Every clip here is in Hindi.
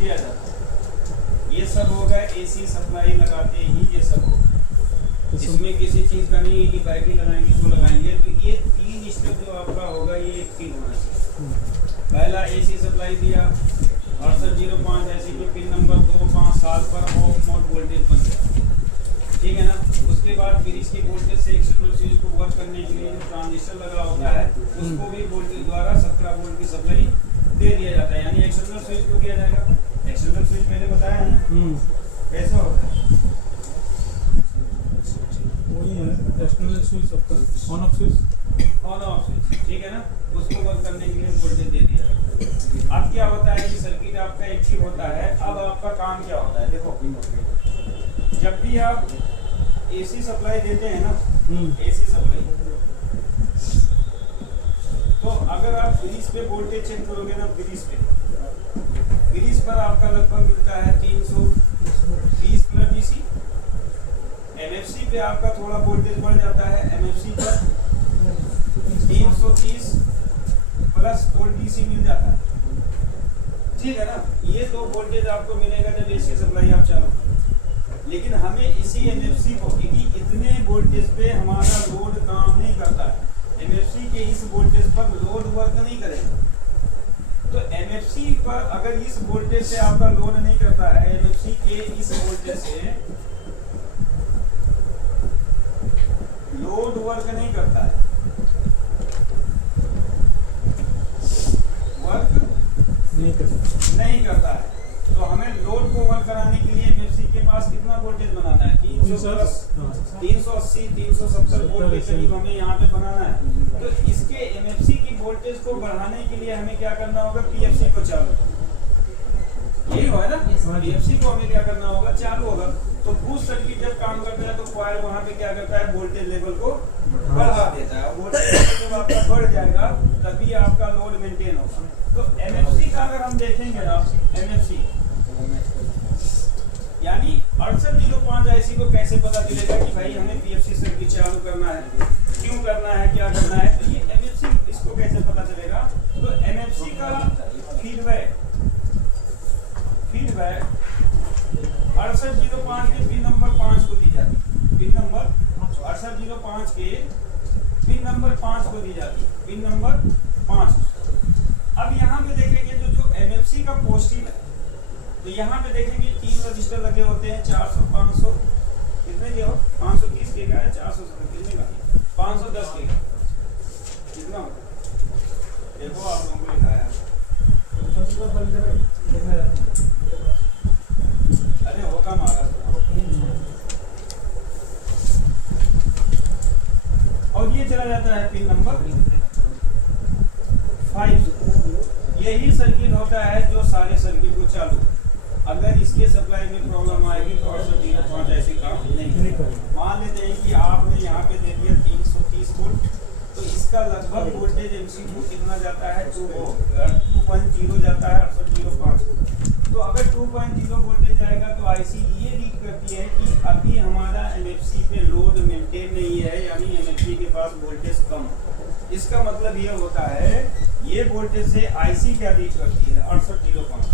दिया जाता है। ये सब होगा एसी सप्लाई लगाते ही ये सब होगा। इसमें किसी चीज़ का नहीं है कि बैटरी लगाएंगे वो लगाएंगे। तो ये 3 स्टेप जो आपका होगा ये एक्टिव होना चाहिए। पहला एसी सप्लाई दिया 6805 ऐसी के पिन नंबर 257 पर ऑफ मोड वोल्टेज बन गया, ठीक है ना। उसके बाद ब्रिज के वोल्टेज से एक्सटर्नल स्विच को वर्क करने के लिए जो ट्रांजिस्टर लगा होता है उसको भी वोल्टेज द्वारा 17 वोल्ट की सप्लाई दे दिया जाता है, यानी एक्सटर्नल स्विच को दिया जाएगा। एक्सटर्नल स्विच मैंने बताया है ना कैसा होता है, वही है एक्सटर्नल स्विच आपका ऑन ऑफ स्विच, ठीक है ना। उसको वर्क करने के लिए वोल्टेज दे दिया जाता है। अब क्या होता है कि सर्किट आपका एक्टिव होता है। अब आपका काम क्या होता है, देखो जब भी आप एसी सप्लाई देते हैं ना, एसी सप्लाई, तो अगर आप ब्रिज पे वोल्टेज चेक करोगे ना, ब्रिज पर आपका लगभग मिलता है 320 प्लस डीसी। एमएफसी पे आपका थोड़ा वोल्टेज बढ़ जाता है, एमएफसी पर 330 प्लस वोल्ट डीसी मिल जाता है, ठीक है ना। ये दो वोल्टेज आपको मिलेगा जब एसी सप्लाई आप चालू करोगे। लेकिन हमें इसी एमएफसी को, क्योंकि इतने वोल्टेज पे हमारा लोड काम नहीं करता है, एमएफसी के इस वोल्टेज पर लोड वर्क नहीं करेगा। तो एमएफसी पर अगर इस वोल्टेज से आपका लोड नहीं करता है, एमएफसी के इस वोल्टेज से लोड वर्क नहीं करता है, वर्क नहीं करता है, तो हमें लोड को वर्क कराने के लिए एमएफसी के पास कितना वोल्टेज बनाना है, 380 370 वोल्ट के करीब हमें यहाँ पे बनाना है। तो इसके एमएफसी की वोल्टेज को बढ़ाने के लिए हमें क्या करना होगा, पीएफसी को चालू, यही हुआ है ना, पीएफसी को हमें क्या करना होगा, चालू होगा। तो बूस्ट सर्किट जब काम करता है तो कॉइल वहाँ पे क्या करता है, वोल्टेज लेवल को बढ़ा देता है। वोल्टेज लेवल जब आपका बढ़ जाएगा तभी आपका लोड मेंटेन होगा। तो एमएफसी का अगर हम देखेंगे ना, एमएफसी यानी 6805 ऐसी को कैसे पता चलेगा कि भाई हमें पीएफसी सर्किट चालू करना है, क्यों करना है, क्या करना है, तो ये एमएफसी इसको कैसे पता चलेगा। तो एमएफसी का फीडबैक 6805 के पिन नंबर 5 को दी जाती है, पिन नंबर 6805 के पिन नंबर 5 को दी जाती है, पिन नंबर 5। अब यहाँ पे देखेंगे जो एमएफसी का पॉजिटिव है, तो यहाँ पे देखेंगे 3 रजिस्टर लगे होते हैं, 400 500 कितने के हो, 530 के का है, 470 कितने का, 510 के का, कितना होगा देखो आप लोगों को लिखा है। अरे होगा मारा और ये चला जाता है पिन नंबर 5। यही सर्किट होता है जो सारे सर्किट को चालू, अगर इसके सप्लाई में प्रॉब्लम आएगी तो 6805 ऐसे काम नहीं करेगा। मान लेते हैं कि आपने यहाँ पे दे दिया 330 वोल्ट, तो इसका लगभग वोल्टेज एमसीयू कितना जाता है, 2.0 जाता है 6805। तो अगर 2.0 वोल्टेज जाएगा तो आईसी ये रीड करती है कि अभी हमारा एमएफसी पे लोड मेंटेन नहीं है, यानी एमएफसी के पास वोल्टेज कम। इसका मतलब ये होता है ये वोल्टेज से आईसी क्या रीड करती है, 6805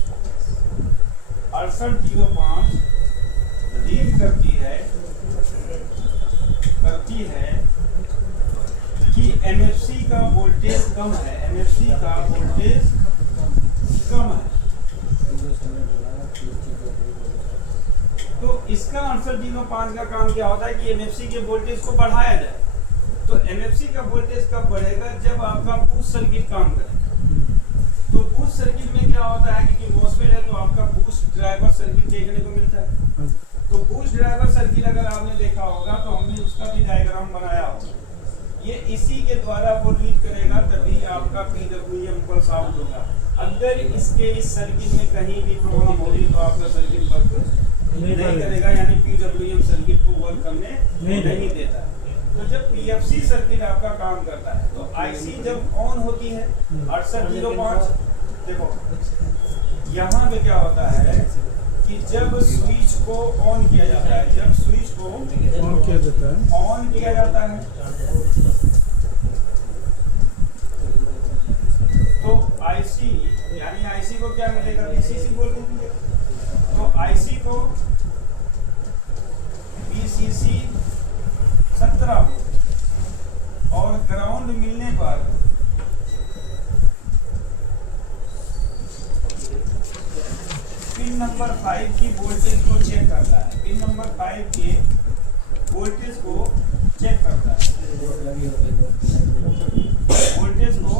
रीड करती है कि एमएफसी का वोल्टेज कम है, एमएफसी का वोल्टेज कम है। तो इसका 6805 का काम क्या होता है कि एमएफसी के वोल्टेज को बढ़ाया जाए। तो एमएफसी का वोल्टेज कब बढ़ेगा, जब आपका बूस्ट सर्किट काम करे। तो बूस्ट सर्किट में क्या होता है कि मॉसफेट है तो आपका बूस्ट ड्राइवर सर्किट देखने को मिलता है। तो बूस्ट ड्राइवर सर्किट अगर आपने देखा होगा तो हमने उसका भी डायग्राम बनाया होगा। ये इसी के द्वारा वो रीड करेगा तभी आपका पीडब्ल्यूएम पल्स आउट होगा। अगर इसके इस सर्किट में कहीं भी प्रॉब्लम होगी तो आपका सर्किट वर्क नहीं करेगा, यानी पीडब्ल्यूएम सर्किट को वर्क करने नहीं देता। तो जब पीएफसी सर्किट आपका काम करता है तो आईसी जब ऑन होती है 6805, देखो यहाँ पे क्या होता है कि जब स्विच को ऑन किया जाता है, जब स्विच को ऑन किया जाता है तो आईसी यानी आईसी को क्या मिलेगा, वीसीसी वोल्टेज मिलेगा। तो आईसी को वीसीसी 17 वोल्ट और ग्राउंड मिलने पर पिन नंबर 5 की वोल्टेज को चेक करता है। पिन नंबर 5 के वोल्टेज को चेक करता है, वोल्टेज को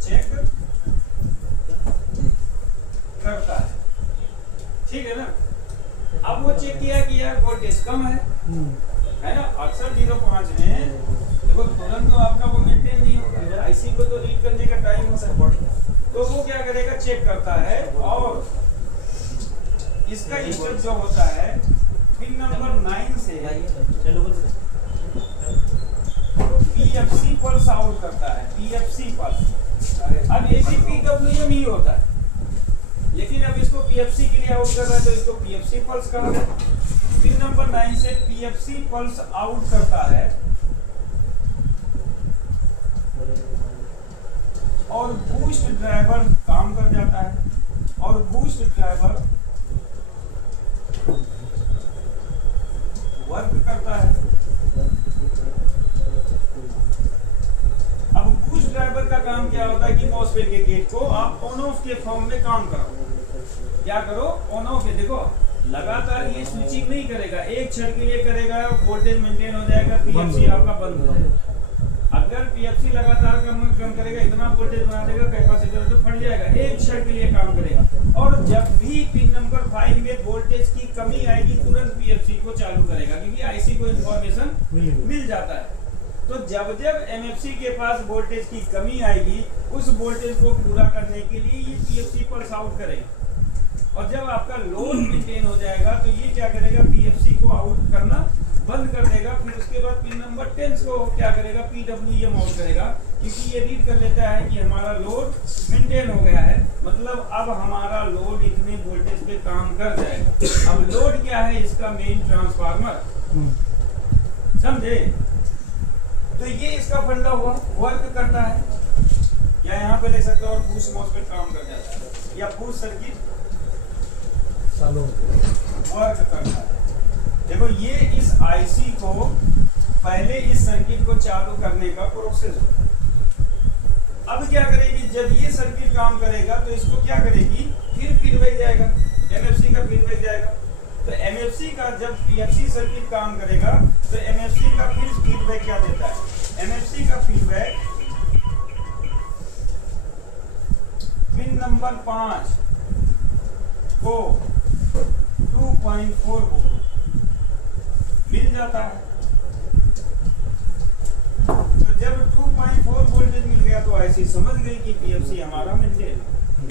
चेक करता है, ठीक है ना। अब वो चेक किया कि यार वोल्टेज कम है ना। अक्सर 0.5 में देखो तुरंत तो आपका वो मेंटेन नहीं होगा, आईसी को तो रीड करने का टाइम होता है। तो वो क्या करेगा, चेक करता है और इसका स्टेप जो होता है पिन नंबर 9 से पीएफसी पल्स आउट करता है, पीएफसी पल्स। अब ये भी पीडब्ल्यूएम ही होता है, लेकिन अब इसको पीएफसी के लिए आउट कर रहा है तो इसको पीएफसी पल्स कहा गया। पिन नंबर 9 से पीएफसी पल्स आउट करता है और बूस्ट ड्राइवर काम कर जाता है और बूस्ट ड्राइवर वर्क करता है। अब बूस्ट ड्राइवर का काम क्या होता है कि मॉसफेट के गेट को आप ऑन ऑफ के फॉर्म में काम करो। क्या करो, ऑन ऑफ के। देखो लगातार ये स्विचिंग नहीं करेगा, एक क्षण के लिए करेगा, वोल्टेज मेंटेन हो जाएगा, पीएफसी आपका बंद हो जाएगा। अगर पीएफसी लगातार कम करेगा, इतना वोल्टेज बना देगा, कैपेसिटर तो फट जाएगा, एक क्षण के लिए काम करेगा। और जब भी पिन नंबर 5 में वोल्टेज की कमी आएगी तुरंत पीएफसी को चालू करेगा, क्योंकि आईसी को इंफॉर्मेशन मिल जाता है। तो जब जब एमएफसी के पास वोल्टेज की कमी आएगी उस वोल्टेज को पूरा करने के लिए ये पीएफसी पल्स आउट करेगा। और जब आपका लोड मेंटेन हो जाएगा तो ये क्या करेगा, पीएफसी को आउट करना बंद कर देगा। फिर उसके बाद पिन नंबर 10 को क्या करेगा, पीडब्ल्यूएम आउट करेगा, क्योंकि ये रीड कर लेता है कि हमारा लोड मेंटेन हो गया है, मतलब अब हमारा लोड इतने वोल्टेज पे काम कर जाएगा। अब लोड क्या है, इसका मेन ट्रांसफार्मर, समझे। तो ये इसका फंडा हुआ, वर्क करता है, या यहाँ पे ले सकते हो और बूस्ट मॉसफेट काम कर जाता है, या बूस्ट सर्किट चालू वर्क करता है। देखो ये इस आईसी को पहले इस सर्किट को चालू करने का प्रोसेस होता है। अब क्या करेगी, जब ये सर्किट काम करेगा तो इसको क्या करेगी, फिर फीडबैक जाएगा, एमएफसी का फीडबैक जाएगा। तो एमएफसी का जब पीएफसी सर्किट काम करेगा तो एमएफसी का फिर फीडबैक क्या देता है, एमएफसी का फीडबैक पिन नंबर 5 को 2.4 वोल्ट मिल जाता है। तो जब 2.4 वोल्टेज मिल गया तो आईसी समझ गई कि पीएफसी हमारा मेंटेन,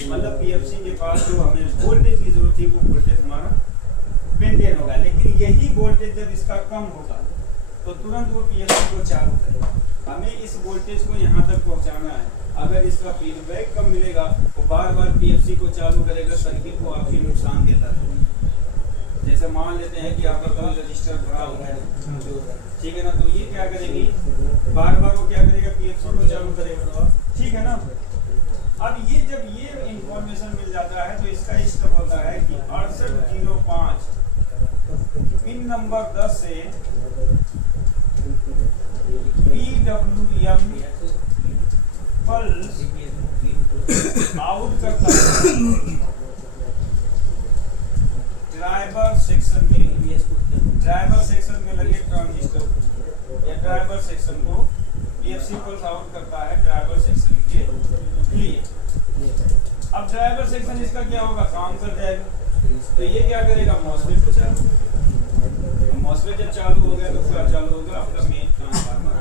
मतलब पीएफसी के पास जो हमें वोल्टेज की जरूरत थी वो वोल्टेज हमारा मेंटेन होगा। लेकिन यही वोल्टेज जब इसका कम होगा तो तुरंत वो पीएफसी को चालू करेगा। हमें इस वोल्टेज को यहाँ तक पहुँचाना है। अगर इसका फीडबैक कम मिलेगा वो बार बार पीएफसी को चालू करेगा, सर्किट को आपकी नुकसान देता रहेगा। जैसे मान लेते हैं कि आपका कोई रजिस्टर खराब हो गया, ठीक है ना, तो ये क्या करेगी, बार बार वो क्या करेगा, पीएफसी को चालू करेगा, ठीक है ना। अब ये जब ये इंफॉर्मेशन मिल जाता है तो इसका स्टेप होता है कि 6805 पिन नंबर 10 से पीडब्ल्यूएम पल्स आउट करता है ड्राइवर सेक्शन में लगे ट्रांजिस्टर या ड्राइवर सेक्शन को पीएफसी पल्स आउट करता है ड्राइवर सेक्शन के लिए। अब ड्राइवर सेक्शन इसका क्या होगा, काम कर जाएगा। तो ये क्या करेगा, मॉसफेट को चालू, मॉसफेट जब चालू हो गया तो क्या चालू होगा, आपका मेन ट्रांसफार्मर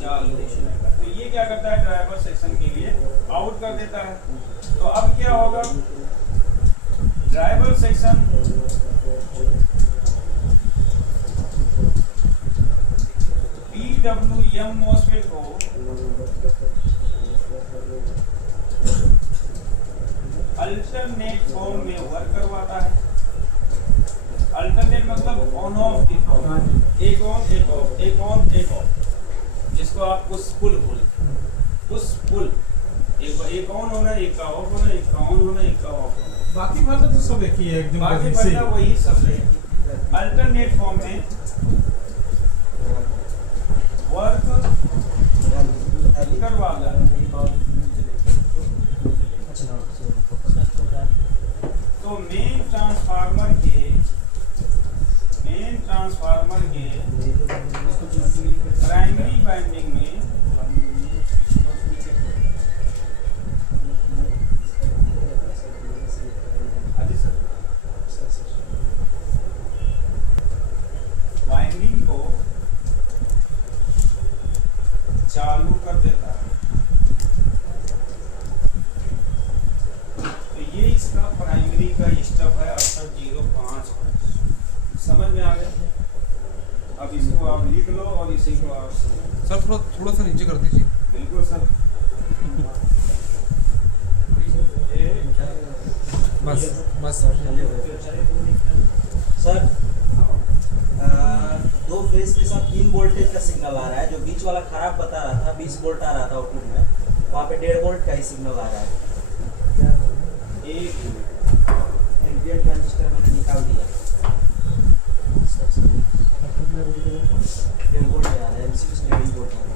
चालू हो जाएगा। तो ये क्या करता है, ड्राइवर सेक्शन के लिए आउट कर देता है। तो अब क्या होगा, ड्राइवर सेक्शन पीडब्ल्यूएम मॉसफेट को अल्टरनेट फॉर्म में वर्क करवाता है। अल्टरनेट मतलब ऑन ऑफ की फॉर्म, एक ऑन एक ऑफ, एक ऑन एक ऑफ, जिसको आप पुश पुल बोलते हैं, पुश पुल, एक ऑन होना, एक का ऑफ होना, एक का ऑन होना, एक का ऑफ होना। बाकी वाला तो सब एक ही है एकदम बाकी बदल से बदला वही सब है। अल्टरनेट फॉर्म में वर्क करवाना। तो मेन ट्रांसफार्मर के प्राइमरी वाइंडिंग में वाइंडिंग को चालू कर देता है। तो ये इसका प्राइमरी का स्टेप है 6805। समझ में आ गया? अब इसको आप लिख लो और इसी को आप सर थोड़ा सा नीचे कर दीजिए। बिल्कुल सर। बस बस सर 2 फेज के साथ 3 वोल्टेज का सिग्नल आ रहा है। जो बीच वाला खराब बता रहा था 20 वोल्ट आ रहा था आउटपुट में, वहाँ पे 1.5 वोल्ट का ही सिग्नल आ रहा है। एक एम्पियर ट्रांजिस्टर मैंने निकाल दिया। 1.5 वोल्ट आ रहा है, एमसीबी से 1.5 वोल्ट आ रहा है।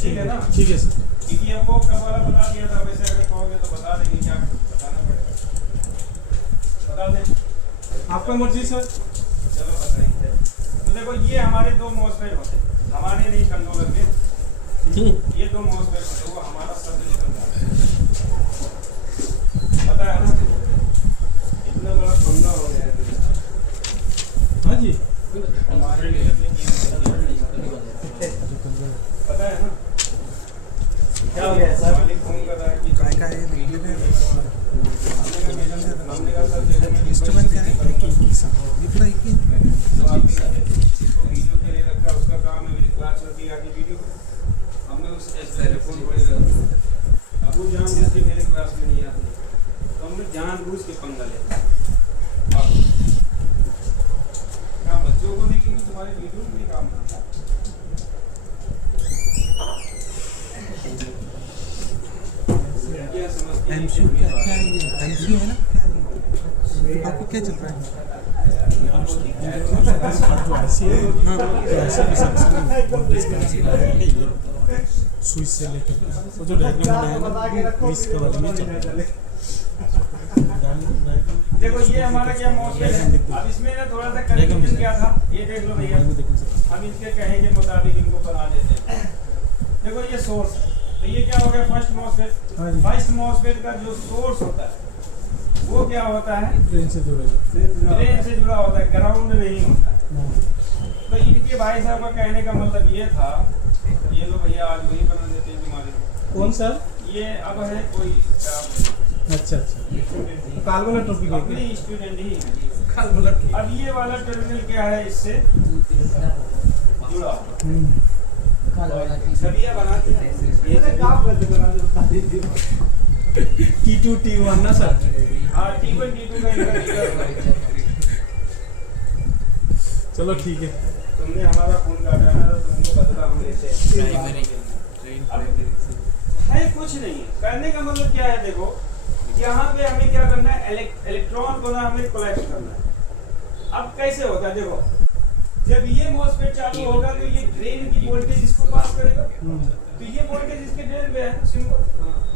ठीक है ना? ठीक है सर। क्योंकि हमको कल वाला बता दिया था, वैसे अगर कहोगे तो बता देंगे, क्या बताना पड़ेगा, बता दें। आपका मर्जी सर। चलो बताइए। तो देखो ये हमारे 2 मॉसफेट होते हैं, हमारे नहीं कंट्रोलर में। ये 2 मॉसफेट होते हैं, वो हमारा शब्द निकल जाता है। पता है ना? इतना बड़ा पंगा हो गया है। हाँ जी। हमारे लिए पता है ना? क्या हो गया सर? मालिक फोन कर रहा है कि काय काय निकले थे हमने कहा सर देखो मैं इंस्ट्रूमेंट क्या है एक ही दिखला एक ही जो आपने इसको वीडियो के लिए रखा, उसका काम है मेरी क्लास होती है आगे वीडियो। हमने उस टेलीफोन बड़े रखा, अब वो जानबूझ के मेरे क्लास में नहीं आती, तो हमने जानबूझ के पंगा लिया। अब क्या बच्चों को देखेंगे तुम्हारे वीडियो में भी काम करता है। क्या समझते हैं? एमसीयू क्या क्या है ये एमसीयू है ना क्या है? आपको क्या चल रहा है? जो ऐसी है हाँ तो ऐसे भी स्विच से लेकर वो जो डायग्राम बनाया ना वो इस कवर में चल रहा है। देखो ये हमारा क्या मॉसफेट है। अब इसमें ना थोड़ा सा कंफ्यूजन क्या था, ये देख लो भैया। हम इनके कहे के मुताबिक इनको बना देते हैं। देखो ये सोर्स है, तो ये क्या हो गया फर्स्ट मॉसफेट। हाँ जी। फर्स्ट मॉसफेट का जो सोर्स होता है वो क्या होता है, ट्रेन से जुड़ेगा। ड्रेन से जुड़ा होता है, ग्राउंड नहीं होता है। तो इनके भाई साहब का कहने का मतलब ये था, ये लो भैया आज वही बना देते हैं तुम्हारे। कौन सर? ये अब है कोई क्या बोलते अच्छा अच्छा। हैं, तो काल वाला टॉपिक है अपने स्टूडेंट ही है। काल वाला टॉपिक। अब ये वाला टर्मिनल क्या है, इससे जुड़ा छवियां बनाती है। ये काम करते बना दे बता दीजिए। T2 T1 ना सर। हाँ T1 T2 का इनका लीडर है। चलो ठीक है। तुमने हमारा फोन काटा ना, तो तुमको बदला हम लेते हैं। अब है कुछ नहीं है, करने का मतलब क्या है, देखो यहाँ पे हमें क्या करना है, इलेक्ट्रॉन को ना हमें कलेक्ट करना है। अब कैसे होता है, देखो जब ये मॉसफेट चालू होगा तो ये ड्रेन की वोल्टेज इसको पास करेगा, तो ये वोल्टेज इसके ड्रेन पे है, सिंपल।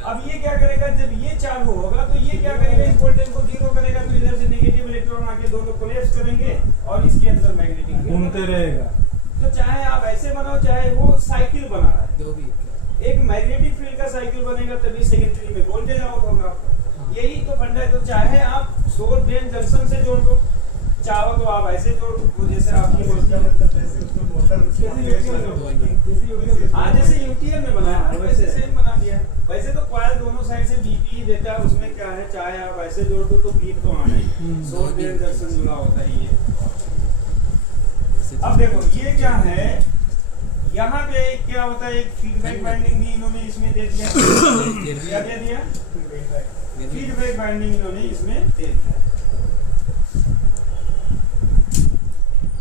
अब ये क्या करेगा, जब ये चालू होगा तो ये क्या करेगा, इस वोल्टेज को जीरो करेगा, तो इधर से नेगेटिव इलेक्ट्रॉन आके दोनों कोलैप्स करेंगे और इसके अंदर मैग्नेटिक घूमते रहेगा। तो चाहे आप ऐसे बनाओ, चाहे वो साइकिल बना रहा है, एक मैग्नेटिक फील्ड का साइकिल बनेगा, तभी सेकेंडरी में वोल्टेज आउट होगा। यही तो फंडा है। तो चाहे आप सोर्स ड्रेन जंक्शन से जोड़ दो, चाहो तो आप ऐसे जोड़ दो जैसे आपकी बोलते हैं। हाँ जैसे यूटीएल में बनाया वैसे सेम बना दिया। वैसे तो कॉइल दोनों साइड से बीपी ही देता है, उसमें क्या है, चाहे आप ऐसे जोड़ दो तो बीप तो आना ही, सोर्स ड्रेन जंक्शन जुड़ा होता है ये। अब देखो ये क्या है, यहाँ पे क्या होता है, एक फीडबैक बाइंडिंग भी इन्होंने इसमें दे दिया। क्या दे दिया? फीडबैक बाइंडिंग इन्होंने इसमें दे दिया।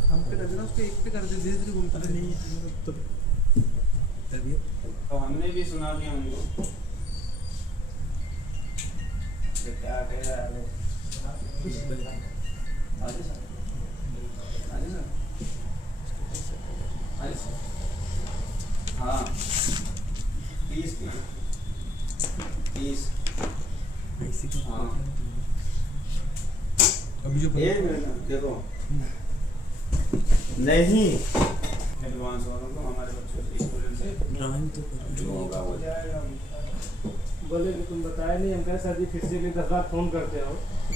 हम पे कर देना, उसको एक पे कर दे, धीरे धीरे घूमता रहे। नहीं तो तो हमने भी सुना दिया उनको। ये क्या कह रहा है? आगे सर, आगे सर, आगे सर। हाँ 30 हाँ अभी जो एक मिनट देखो नहीं एडवांस वालों को हमारे बच्चों से स्टूडेंट से ड्राइंग तो जो होगा वो जाएगा। बोले कि तुम बताया नहीं, हम कहे सर जी फिर से भी 10 बार फ़ोन करते हो।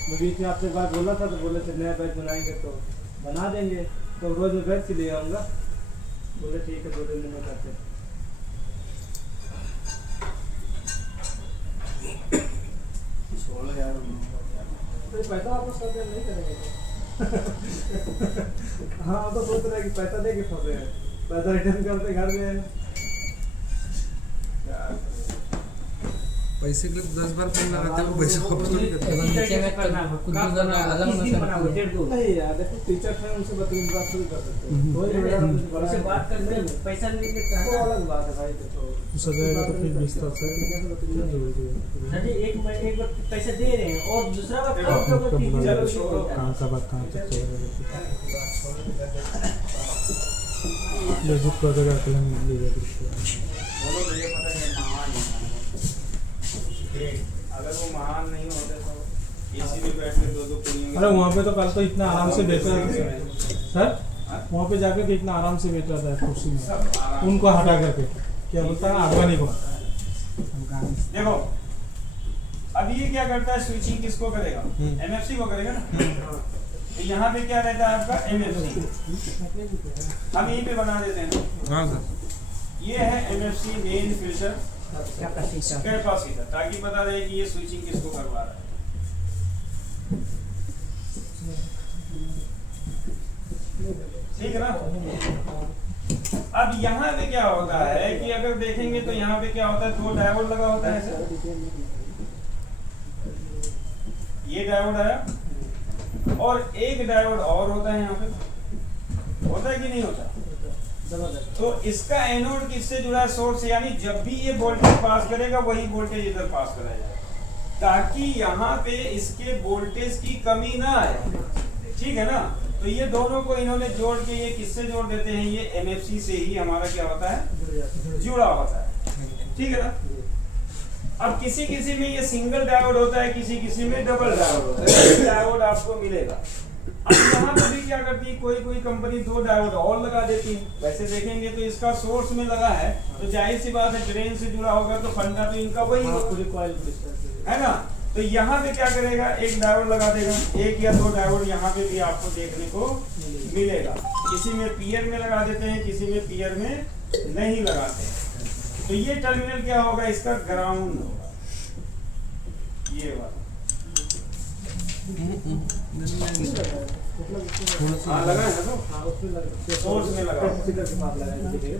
मैं बीच में आपसे बात बोला था तो बोले थे नया बैच बनाएंगे तो बना देंगे, तो रोज़ मैं बैच ले आऊँगा। बोले ठीक है 2 दिन में करते हैं। छोड़ो यार तो पैसा वापस कर दे, नहीं करेंगे। हाँ तो सोच रहे हैं कि पैसा दे के फंसे हैं, पैसा रिटर्न करते घर में। पैसे के लिए 10 बार फोन लगाते हो, पैसे वापस नहीं करते। नहीं यार देखो टीचर है, उनसे बात थोड़ी कर सकते हैं। कोई उनसे बात करते हैं, पैसा नहीं देता है, वो अलग बात है भाई। देखो सजाएगा तो फिर विस्तार से सर जी एक बार पैसा दे रहे हैं और दूसरा बार देखो, चलो छोड़ो। कहाँ का बात कहाँ तक चलेगा। ये जो प्रोजेक्ट आके हम ले जाते हैं। बोलो तो ये पता है महान है। ग्रेट, अगर वो महान नहीं होते तो एसी में बैठ के 2-2 कुड़ियों अरे वहाँ पे तो कल तो इतना आराम से बैठ रहा था सर, वहाँ पे जाके कितना आराम से बैठ रहा था कुर्सी में, उनको हटा करके क्या बोलता है आडवाणी को। देखो अब ये क्या करता है, स्विचिंग किसको करेगा? एमएफसी को करेगा ना। तो यहाँ पे क्या रहता है आपका एमएफसी, हम यहीं पे बना देते हैं। हाँ सर, ये है एमएफसी मेन फिल्टर कैपेसिटर, ताकि पता रहे कि ये स्विचिंग किसको करवा रहा है। ठीक है ना। अब यहाँ पे क्या होता है कि अगर देखेंगे तो यहाँ पे क्या होता है, 2 डायोड लगा होता है सर। ये डायोड आया और एक डायोड और होता है यहाँ पे, होता है कि नहीं होता? तो इसका एनोड किससे जुड़ा है? सोर्स से, यानी जब भी ये वोल्टेज पास करेगा वही वोल्टेज इधर पास कराया जाएगा, ताकि यहाँ पे इसके वोल्टेज की कमी ना आए। ठीक है ना। तो ये दोनों को इन्होंने जोड़ के ये किससे जोड़ देते हैं, ये एमएफसी से ही हमारा क्या होता है, जुड़ा होता है। ठीक है ना। अब किसी किसी में ये सिंगल डायोड होता है, किसी किसी में डबल डायोड होता है, डायोड आपको मिलेगा। अब यहाँ पे भी क्या करती है, कोई कोई कंपनी 2 डायोड और लगा देती है। वैसे देखेंगे तो इसका सोर्स में लगा है तो जाहिर सी बात है ड्रेन से जुड़ा होगा तो फंडा तो इनका वही है ना। तो यहाँ पे क्या करेगा, एक डायोड लगा देगा, 1 या 2 डायोड यहाँ पे भी आपको देखने को मिलेगा। किसी में पीयर में लगा देते हैं, किसी में पीयर में नहीं लगाते हैं। तो ये टर्मिनल क्या होगा, इसका ग्राउंड होगा, ये वाला। हाँ लगा है ना, तो सोर्स में लगा।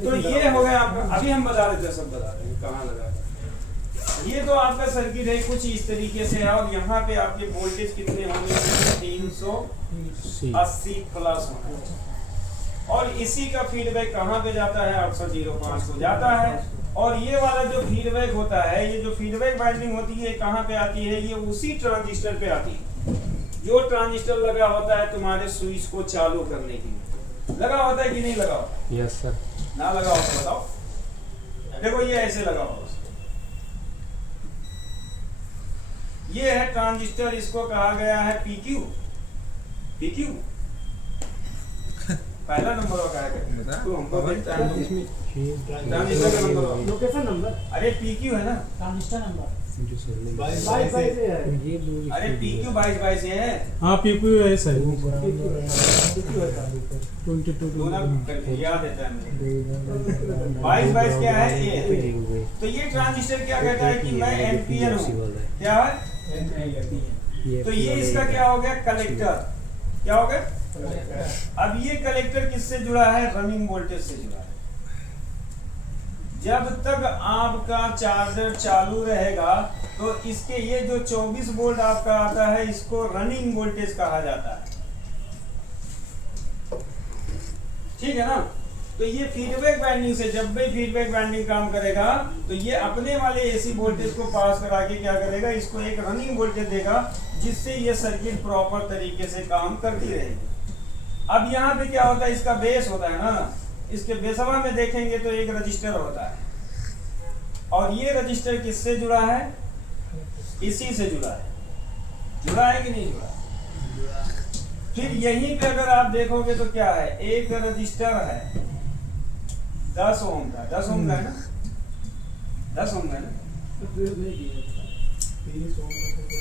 तो ये हो गया आपका। अभी हम बता रहे थे, सब बता रहे हैं कहाँ लगा। ये तो आपका सर्किट है कुछ इस तरीके से है, और यहाँ पे आपके वोल्टेज कितने होंगे, 380 प्लस होंगे। और इसी का फीडबैक कहाँ पे जाता है, 805 को जाता है। और ये वाला जो फीडबैक होता है, ये जो फीडबैक बाइंडिंग होती है कहाँ पे आती है, ये उसी ट्रांजिस्टर पे आती है जो ट्रांजिस्टर लगा होता है तुम्हारे स्विच को चालू करने के लिए। लगा होता है कि नहीं लगा होता? Yes sir. ना लगा होता बताओ। देखो ये ऐसे लगा होगा, ये है ट्रांजिस्टर, इसको कहा गया है PQ। PQ पहला नंबर का है बता। तो हमको ट्रांजिस्टर का नंबर होगा। लोकेशन नंबर अरे PQ है ना, ट्रांजिस्टर नंबर 22 हाँ है अरे PQ 22 है। पीपी है सर दोनों याद रहता है मुझे। 22 क्या है ये? तो ये ट्रांजिस्टर क्या कहता है कि मैं एनपीएन हूँ, क्या है? तो ये इसका क्या हो गया? कलेक्टर। क्या हो गया? अब ये कलेक्टर किससे जुड़ा है? रनिंग वोल्टेज से जुड़ा है। जब तक आपका चार्जर चालू रहेगा तो इसके ये जो 24 वोल्ट आपका आता है इसको रनिंग वोल्टेज कहा जाता है, ठीक है ना। तो ये फीडबैक वाइंडिंग से, जब भी फीडबैक वाइंडिंग काम करेगा तो ये अपने वाले एसी वोल्टेज को पास करा के क्या करेगा, इसको एक रनिंग वोल्टेज देगा जिससे ये सर्किट प्रॉपर तरीके से काम करती रहेगी। अब यहाँ पे क्या होता है, इसका बेस होता है ना, इसके बेसवा में देखेंगे तो एक रजिस्टर होता है और ये रजिस्टर किससे जुड़ा है? इसी से जुड़ा है। जुड़ा है कि नहीं जुड़ा? फिर यहीं पे अगर आप देखोगे तो क्या है, एक रजिस्टर है 10 ओम का, 10 ओम का है ना, 10 ओम का है ना,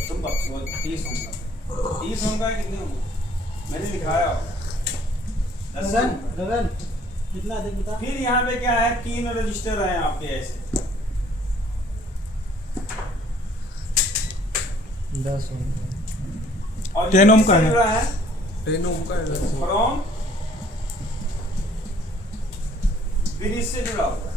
तुम बक्सो 30 ओम का, 30 ओम का है, कितने ओम? मैंने लिखाया होगा 10 ओम का। कितना अधिक बता? फिर यहाँ पे क्या है, 3 रजिस्टर हैं आपके ऐसे 10 और 10 ओम का है। जुड़ा है 10 ओम का फ्रॉम, फिर इससे जुड़ा हुआ।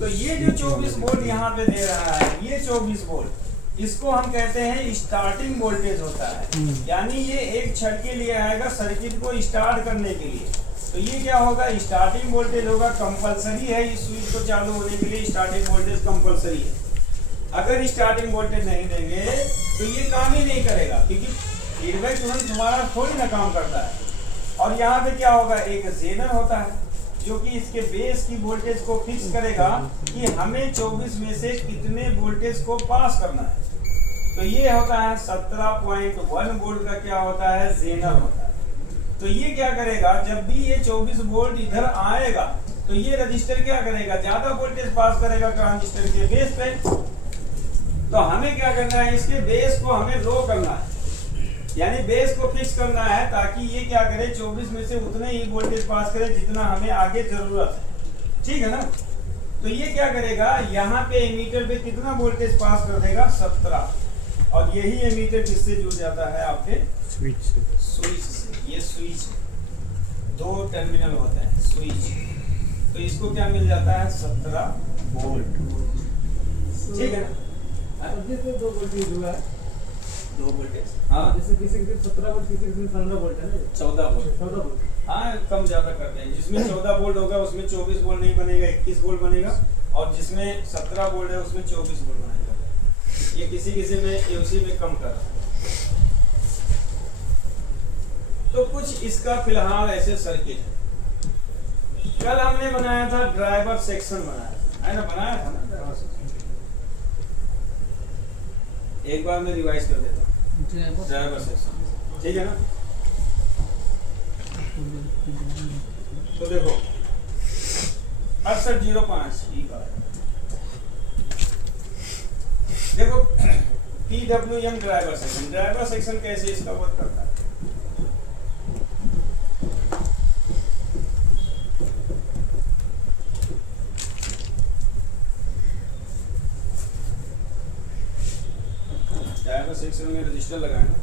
तो ये जो 24 वोल्ट यहाँ पे दे रहा है, ये 24 वोल्ट, इसको हम कहते हैं स्टार्टिंग वोल्टेज होता है। यानी ये एक क्षण के लिए आएगा सर्किट को स्टार्ट करने के लिए। तो ये क्या होगा, स्टार्टिंग वोल्टेज होगा, कंपलसरी है इस स्विच को चालू होने के लिए स्टार्टिंग वोल्टेज कंपलसरी है। अगर स्टार्टिंग वोल्टेज नहीं देंगे तो ये काम ही नहीं करेगा, क्योंकि फीडबैक तुरंत तुम्हारा थोड़ी ना काम करता है। और यहाँ पे क्या होगा, एक जेनर होता है जो कि इसके बेस की वोल्टेज को फिक्स करेगा कि हमें 24 में से कितने वोल्टेज को पास करना है। तो ये होता है 17.1 वोल्ट का क्या होता है, जेनर होता है। तो ये क्या करेगा, जब भी ये 24 वोल्ट इधर आएगा तो ये रजिस्टर क्या करेगा, ज्यादा वोल्टेज पास करेगा ट्रांजिस्टर के बेस पे। तो हमें क्या करना है, इसके बेस को हमें लो करना है, यानी बेस को फिक्स करना है ताकि ये क्या करे, 24 में से उतने ही वोल्टेज पास करे जितना हमें आगे जरूरत है, ठीक है ना। तो ये क्या करेगा, यहाँ पे एमीटर पे कितना वोल्टेज पास कर देगा, 17। और यही एमीटर किससे जुड़ जाता है, आपके स्विच से। ये स्विच 2 टर्मिनल होता है स्विच, तो इसको क्या मिल जाता है, 17 वोल्ट, ठीक है ना। जिसमें 2 वोल्टेज हुआ है, 2 वोल्टेज, हाँ, जैसे किसी के 17 वोल्ट, किसी के 15 वोल्ट है ना, 14 वोल्ट, 14 वोल्ट। हाँ कम ज्यादा करते हैं। जिसमें 14 वोल्ट होगा उसमें 24 वोल्ट नहीं बनेगा, 21 वोल्ट बनेगा। और जिसमें 17 वोल्ट है उसमें 24 वोल्ट बनेगा। ये किसी किसी में एओसी में कम कर रहा है। तो कुछ इसका फिलहाल ऐसे सर्किट है। कल हमने बनाया था ड्राइवर सेक्शन, बनाया था ना ड्राइवर सेक्शन। एक बार मैं रिवाइज कर देता हूँ ड्राइवर सेक्शन, ठीक है ना। तो देखो 6805 देखो PWM driver section. Driver section कैसे इसका वर्क करता है, ड्राइवर सेक्शन में रजिस्टर लगाए ना,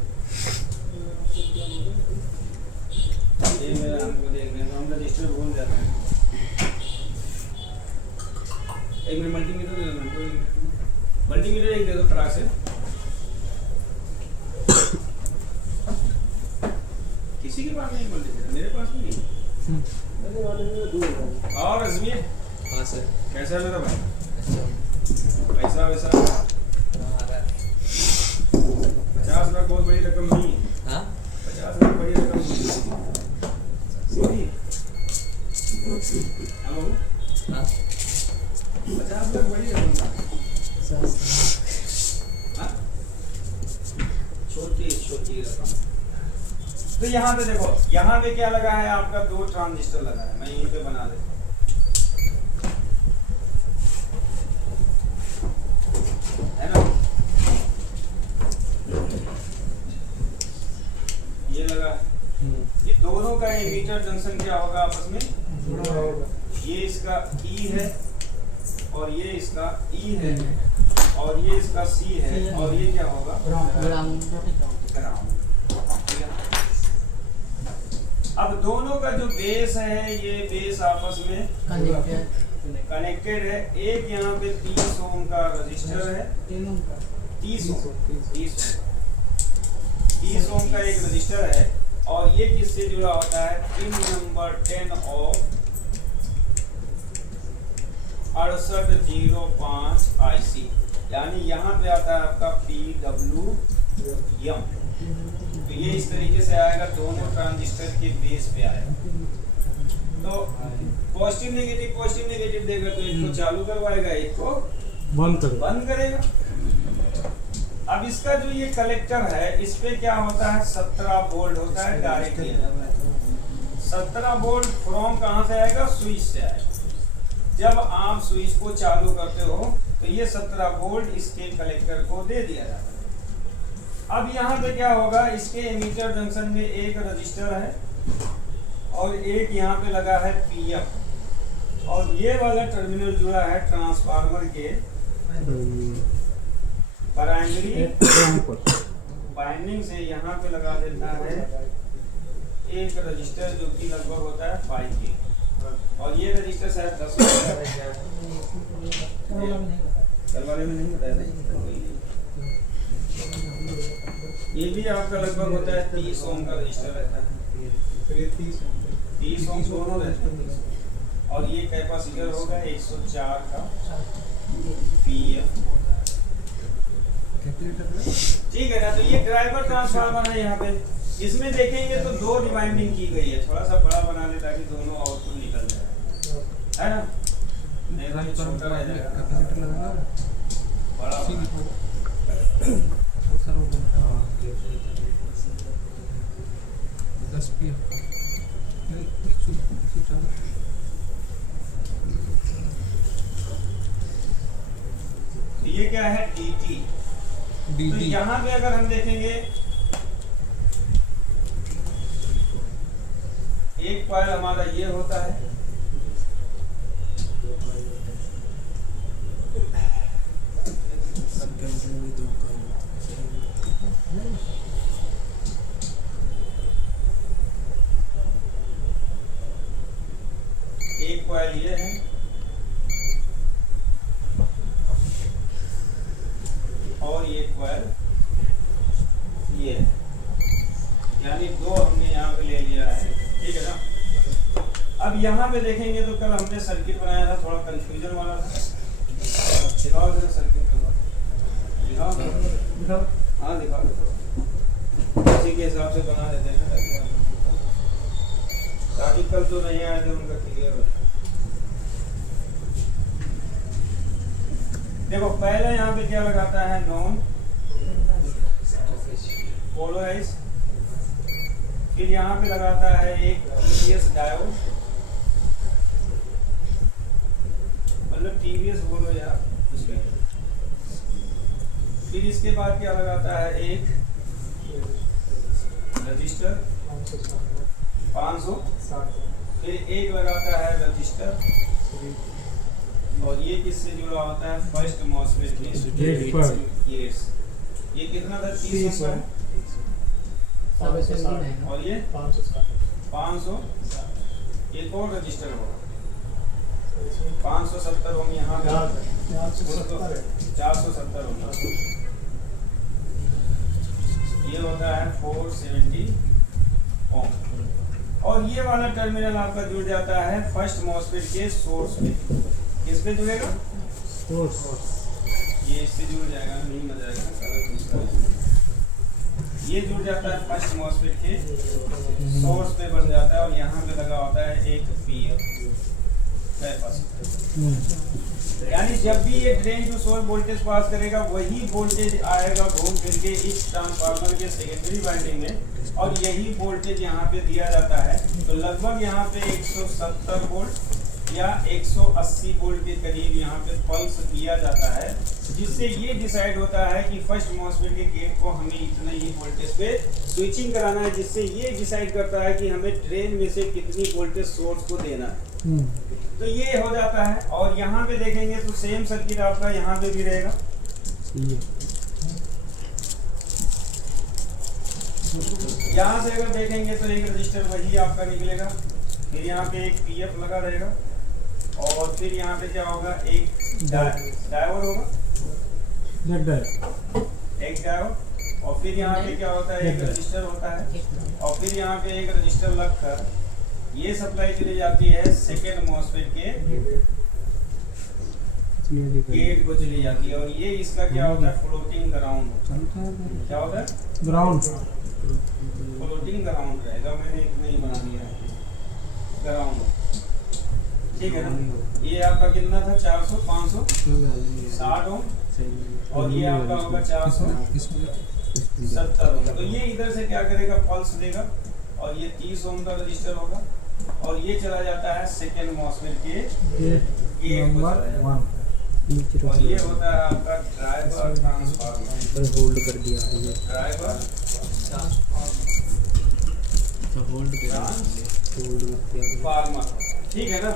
ये मेरा हमको देखने तो हम रजिस्टर भूल जाते हैं। एक मिनट मल्टीमीटर दे दो, मल्टीमीटर एक दे दो फटाक से। किसी के पास नहीं मल्टीमीटर, मेरे पास नहीं है। और अजमीर, हाँ सर, कैसा है मेरा भाई, अच्छा पैसा वैसा 50 लाख बहुत बड़ी रकम नहीं है। हाँ 50 लाख बड़ी रकम नहीं है। हाँ बाबू, हाँ 50 लाख बड़ी रकम है। हाँ? छोटी छोटी रकम। तो यहाँ पे देखो, यहाँ पे क्या लगा है आपका, 2 ट्रांजिस्टर लगा है। मैं यहीं पे बना देता हूँ, है ना, ये लगा है। ये दोनों का एमीटर जंक्शन क्या होगा आपस में जुड़ा होगा। ये इसका E है और ये इसका E है और ये इसका C है और ये क्या होगा ग्राउंड। ठीक है। अब दोनों का जो बेस है, ये बेस आपस में कनेक्टेड है। एक यहाँ पे 30 ओम का रजिस्टर है, 30 ओम का एक रजिस्टर है और ये किससे जुड़ा होता है, पिन नंबर 10 ऑफ 6805 IC, यानी यहाँ पे आता है आपका PWM। तो ये इस तरीके से आएगा, दोनों ट्रांजिस्टर के बेस पे आएगा। तो पॉजिटिव नेगेटिव देगा, तो एक को चालू करवाएगा, एक को बंद करेगा। अब इसका जो ये कलेक्टर है, इस पे क्या होता है, 17 वोल्ट होता है, डायरेक्ट दिया जाता है। 17 वोल्ट फ्रॉम कहाँ से आएगा, स्विच से आएगा। जब आप स्विच को चालू करते हो तो ये 17 वोल्ट इसके कलेक्टर को दे दिया जाता है। अब यहाँ पे क्या होगा, इसके एमीटर जंक्शन में एक रजिस्टर है और एक यहाँ पे लगा है पीएफ, और ये वाला टर्मिनल जुड़ा है ट्रांसफार्मर के प्राइमरी बाइंडिंग से। यहाँ पे लगा देता है एक रजिस्टर जो कि लगभग होता है 5 के, और ये रजिस्टर शायद 10 वाले में नहीं बताया था। ये भी आपका लगभग होता है 30 ओम का रजिस्टर रहता है, 30 ओम दोनों रहते हैं। और ये कैपेसिटर होगा 104 का पीएफ। ठीक है ना, तो ये ड्राइवर ट्रांसफार्मर है। यहाँ पे इसमें देखेंगे तो 2 डिवाइंडिंग की गई है, थोड़ा सा बड़ा बना ले ताकि दोनों आउटपुट निकल जाए, है ना, नहीं तो छोटा रह जाएगा, बड़ा ये क्या है, DT। तो यहाँ पे अगर हम देखेंगे, एक कॉइल हमारा ये होता है, एक कॉइल ये है और ये कॉइल ये है, यानी 2 हमने यहाँ पे ले लिया है। ठीक है ना। अब यहाँ पे देखेंगे तो कल हमने सर्किट बनाया था, थोड़ा कंफ्यूजन वाला था। दिखाओ जरा सर्किट को, दिखाओ। हाँ दिखाओ, उसी के हिसाब से बना देते हैं ताकि कल जो नहीं आए थे उनका क्लियर हो। देखो पहले यहाँ पे क्या लगाता है, नॉन पोलराइज, फिर यहाँ पे लगाता है एक टीवीएस डायोड, मतलब टीवीएस बोलो यार उसमें। फिर इसके बाद क्या लगाता है, एक रजिस्टर 500, फिर एक लगाता है रजिस्टर, और ये किससे जुड़ा होता है, फर्स्ट मॉसफेट के। ये कितना था, 30 है, और ये 500। एक और रजिस्टर होगा 570 ओम, यहाँ 470 ओम। ये होता है 470 ओम। और ये वाला टर्मिनल आपका जुड़ जाता है फर्स्ट मॉसफेट के सोर्स में। किस पे जुड़ेगा, सोर्स। ये इससे जुड़ जाएगा, नहीं मजा आएगा, ये जुड़ जाता है फर्स्ट मॉसफेट के सोर्स पे बन जाता है, और यहाँ पे लगा होता है एक पीएफ। कैपेसिटर। यानी जब भी ये ड्रेन टू सोर्स वोल्टेज पास करेगा वही वोल्टेज आएगा घूम फिर के इस ट्रांसफार्मर के सेकेंडरी वाइंडिंग में, और यही वोल्टेज यहाँ पे दिया जाता है। तो लगभग यहाँ पे 170 वोल्ट या 180 वोल्ट के करीब यहाँ पे पल्स दिया जाता है, जिससे ये डिसाइड होता है कि फर्स्ट मॉसफेट के गेट को हमें इतने ही वोल्टेज पे स्विचिंग कराना है, जिससे ये डिसाइड करता है कि हमें ड्रेन में से कितनी वोल्टेज सोर्स को देना है। तो ये हो जाता है। और यहाँ पे देखेंगे तो सेम सर्किट आपका यहाँ पे भी रहेगा। यहाँ से अगर देखेंगे तो एक रजिस्टर वही आपका निकलेगा, फिर यहाँ पे एक पीएफ लगा रहेगा, और फिर यहाँ पे क्या होगा, एक डायोड होगा, एक डायोड, और फिर यहाँ पे क्या होता है, एक रजिस्टर होता है, और फिर यहाँ पे एक रजिस्टर लगकर ये सप्लाई चली जाती है सेकेंड मॉसफेट के गेट को चली जाती है। और ये इसका क्या होता है, फ्लोटिंग ग्राउंड। क्या होता है, ग्राउंड, फ्लोटिंग ग्राउंड रहेगा। मैंने इतना ही बना दिया है, ग्राउंड, ठीक है ना। ये आपका कितना था, 400 560 ओम, और ये आपका होगा 470 ओम। तो ये इधर से क्या करेगा, पल्स देगा, और ये 30 ओम का रजिस्टर होगा, और ये चला जाता है सेकेंड मॉसफेट के गेट नंबर 1। और ये होता है आपका ड्राइवर ट्रांसफार्मर। होल्ड कर दिया है ये, ड्राइवर होल्ड कर दिया, फार्मर, ठीक है ना।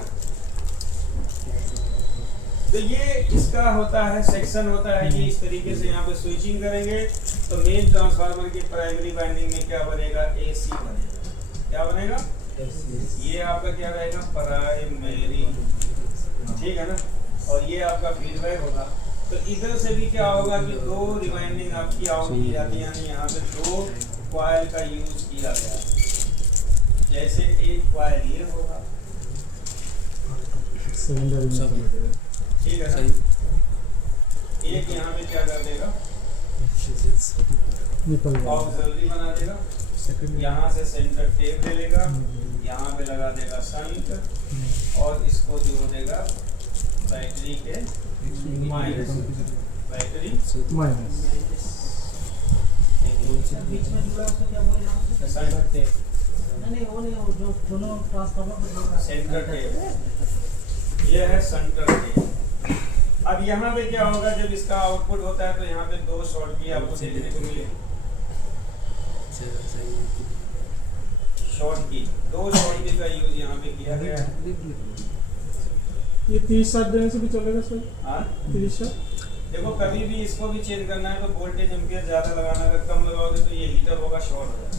तो ये इसका होता है सेक्शन होता है, ये इस तरीके से यहाँ पे स्विचिंग करेंगे तो मेन ट्रांसफार्मर की प्राइमरी वाइंडिंग में क्या बनेगा, एसी बनेगा। क्या बनेगा, ये आपका क्या रहेगा, प्राइमरी, ठीक है ना। और ये आपका फीडबैक होगा। तो इधर से भी क्या होगा कि दो रिवाइंडिंग आपकी आउट की जाती है, यानी यहाँ पे दो कॉइल का यूज किया गया। जैसे एक कॉइल ये होगा, ठीक है ना, एक यहाँ पे क्या कर देगा, ऑक्सिलरी बना देगा, यहाँ से सेंटर टेप ले लेगा, यहाँ पे लगा देगा शंट, और इसको जोड़ देगा बैटरी के माइनस, बैटरी माइनस, बीच में जुड़ा उसको क्या बोल रहा सेंटर टेप, नहीं वो नहीं, वो जो दोनों ट्रांसफार्मर को जोड़ रहा है। सेंटर टेप, ये है सेंटर टेप। अब यहाँ पे क्या होगा, जब इसका आउटपुट होता है तो यहाँ पे दो शॉर्ट की आपको देखने को मिलेगी, शॉर्ट की, दो शॉर्ट की का यूज यहाँ पे किया गया है। ये 30 शॉट देने से भी चलेगा सर? हाँ, 30 शॉट। देखो कभी भी इसको भी चेंज करना है तो वोल्टेज एम्पियर ज़्यादा लगाना, अगर कम लगाओगे तो ये हीटर होगा, शॉर्ट हो जाएगा।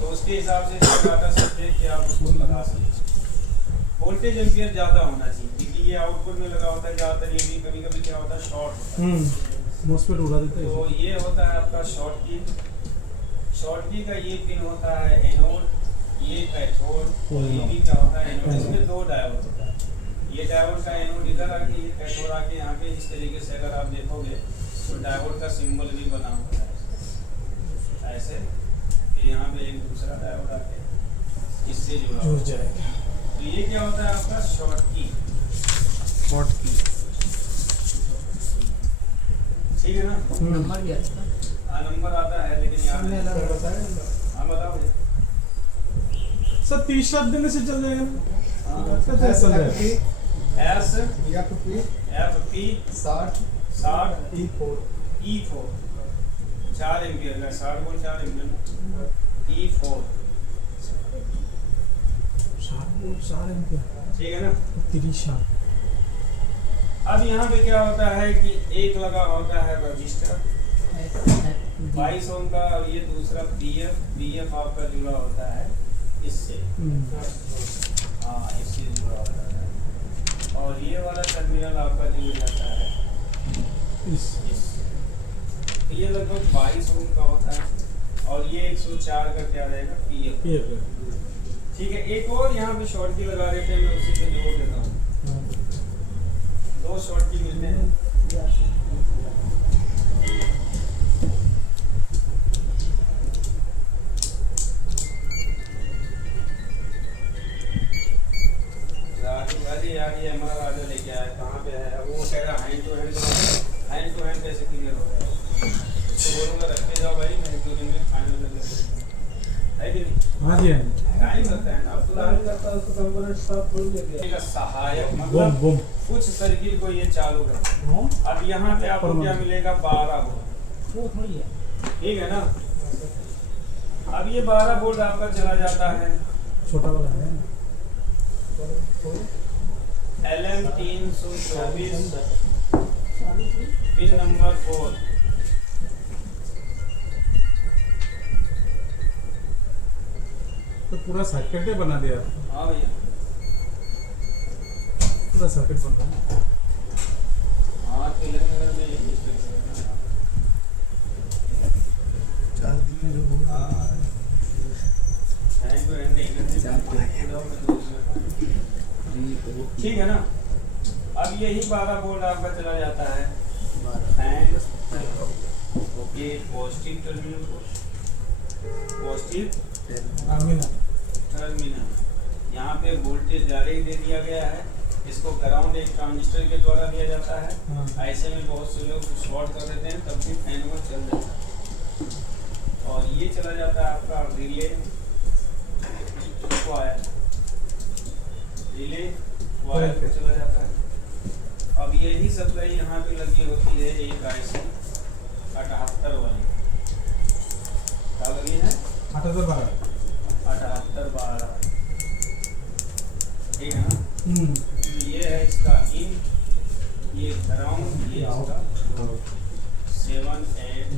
तो उसके हिसाब से डाटा सेट देख के आप उसको लगा सकते हैं। वोल्टेज एम्पियर ज़्यादा होना चाहिए, क्योंकि ये आउटपुट में लगा होता है ज़्यादातर, ये भी कभी कभी क्या होता है, शॉर्ट होता है। मॉसफेट उड़ा देता है। तो ये होता है आपका शॉर्ट की। शॉर्ट की का ये पिन होता है एनोड, ये कैथोड, और ये भी क्या होता है, एनोड। इसमें दो डायोड होता है। ये डायोड का एनोड इधर आके, ये कैथोड आके यहाँ पे इस तरीके से अगर आप देखोगे तो डायोड का सिंबल भी बना होता है ऐसे। फिर यहाँ पे एक दूसरा डायोड आके इससे जुड़ा जाएगा। तो ये क्या होता है आपका शॉर्ट की, ठीक है ना। नंबर भी आता है, हाँ नंबर आता है लेकिन याद नहीं रहता। हाँ बताओ भैया। सर 30 शॉट देने से चल जाएगा ना? हाँ, चल जाएगा। S F P 60 E4 4 ampere का, 60 वोल्ट 4 एम्पियर, E4, ठीक है ना। 30 शॉट। अब यहाँ पे क्या होता है कि एक लगा होता है रजिस्टर 22 ओम का, और ये दूसरा पीएफ आपका जुड़ा होता है इससे, हाँ इससे जुड़ा होता है, और ये वाला टर्मिनल आपका जुड़ जाता है इस। तो ये लगभग 22 ओम का होता है, और ये 104 का क्या रहेगा, पीएफ, ठीक है। एक और यहाँ पे शॉर्ट की लगा देते हैं, मैं उसी से जोड़ देता हूँ। दो शॉर्ट की मिलते हैं, राजू भाई करके जाओ भाई, मैं 2 दिन में फाइनल लगे है कि नहीं? हाँ जी, हाँ जी। टाइम लगता है ना, अब काम करता है उसको कंपोनेंट सब खोल देते हैं। का सहायक बम मतलब बम कुछ सर्किट को ये चालू है। अब यहाँ पे आपको क्या मिलेगा, 12 वोल्ट, वो थोड़ी है। ठीक है ना। अब ये 12 वोल्ट आपका चला जाता है छोटा वाला है। LM324 pin number 4। तो पूरा सर्किट ही बना दिया, हाँ भैया, पूरा सर्किट बन रहा है। हाँ तेलंगाना में यही स्थिति है ना। 4 दिन में जो होगा हाँ, थैंक यू एंड ठीक है ना। अब यही 12 वोल्ट आपका चला जाता है fan, okay, positive terminal, positive आमीन। टर्मिनल। यहाँ पे वोल्टेज डायरेक्ट दे दिया गया है, इसको ग्राउंड एक ट्रांजिस्टर के द्वारा दिया जाता है। हाँ। ऐसे में बहुत से लोग शॉर्ट कर देते हैं, तब भी फैन वो चल जाता है। और ये चला जाता है आपका रिले वायर, रिले वायर पे चला जाता है। अब यही सप्लाई यहाँ पे लगी होती है एक IC 78 वाली, क्या लगी है? 7812। 7812, ठीक है ना। ये है इसका इन, ये ग्राउंड, ये इसका 7 8।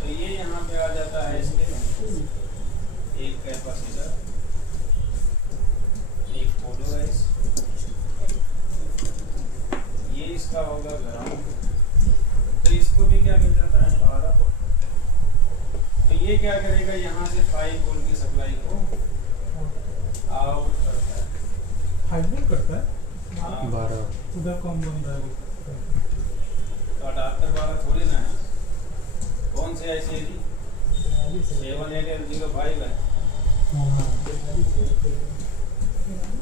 तो ये यहाँ पे आ जाता है इसके एक कैपेसिटर, एक पोलराइज, ये इसका होगा ग्राउंड। तो इसको भी क्या मिल जाता है, 12 वोल्ट। तो ये क्या करेगा, यहाँ से 5 वोल्ट की सप्लाई को आउट करता है। 5 वोल्ट करता है। 12 उधर कौन बन रहा है? तो 7812 थोड़ी ना है, कौन से ऐसे जी 7805 है,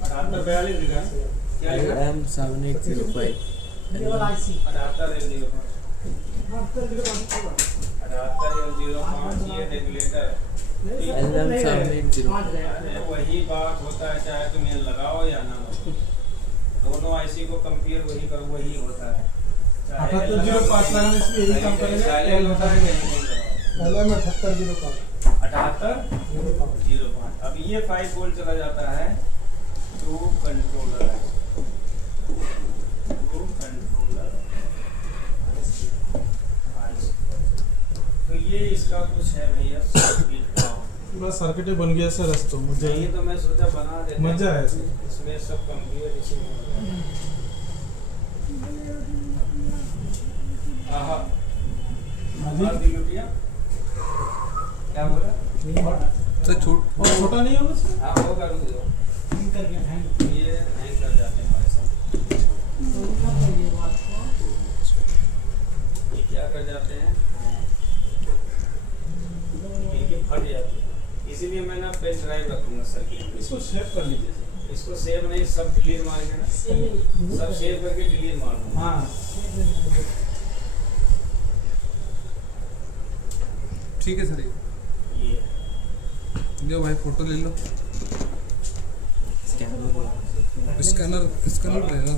7842 लिखा है, क्या लिखा है? M7805 केवल आईसी 7805, 7805 ये रेगुलेटर है। LM780। अरे वही बात होता है, चाहे तुम ये लगाओ या ना लगाओ, दोनों IC को कंपेयर वही करो, वही होता है। 7805 लगाने से यही काम करेगा। साइलेंट होता है, कहीं नहीं लगाओ। LM 7805। 7805। अब ये 5 वोल्ट चला जाता है थ्रू कंट्रोलर है, थ्रू कंट्रोलर। तो ये इसका कुछ है भैया सर्किट का। पूरा सर्किट ही बन गया सर। रस्तो मुझे ये तो मैं सोचा बना देते, मजा है। इसमें सब कंप्यूटर इसी में हो जाता है। आहा, हाँ जी। और भी लुटिया क्या बोला? सर छूट और छोटा नहीं होगा सर? हाँ होगा, रुक जाओ, ये हैंग कर जाते हैं भाई साहब। ये क्या कर जाते हैं, ये फट जाती है, इसीलिए मैं ना पेन ड्राइव रखूंगा सर्किट। इसको सेव कर लीजिए सर। इसको सेव नहीं, सब डिलीट मार के ना, सब सेव करके डिलीट मार दूंगा। हाँ। ठीक है सर। ये लो भाई फोटो ले लो। स्कैनर ले लो।